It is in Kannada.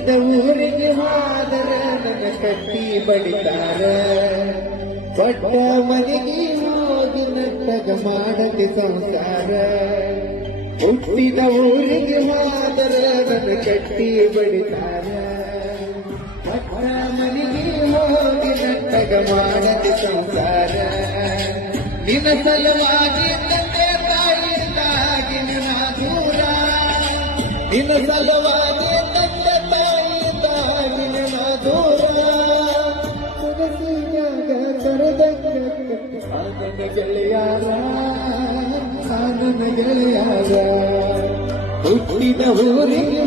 ಹುಟ್ಟಿದ ಊರಿಗೆ ಹೋದರ ನನ್ನ ಕಟ್ಟಿ ಬಡಿತಾರ ದೊಡ್ಡ ಮನೆಗೆ ಹೋಗಿ ನಟ್ಟಗ ಮಾಡದೆ ಸಂಸಾರ ಹುಟ್ಟಿದ ಊರಿಗೆ ಹೋದರ ನನ್ನ ಕಟ್ಟಿ ಬಡಿತಾರ ದೊಡ್ಡ ಮನೆಗೆ ಹೋಗಿ ನಟ್ಟಗ ಮಾಡದೆ ಸಂಸಾರ ನಿನ್ನ ಸಲುವಾಗಿ ತಂದೆ ತಾಯಿಯಿಂದಾಗಿ ನಿನ್ನ ದೂರ ನಿನ್ನ ಸಲುವಾಗಿ ತಂದೆ ತಾಯಿಯಿಂದಾಗಿ ನಿನ್ನ ದೂರ ಸೊಗಸಿನಾಗ ಕರೆದಂಗ ಆನನ ಗೆಳೆಯಾರ ಆನನ ಗೆಳೆಯಾರ ಹುಟ್ಟಿದ ಊರಿಗೆ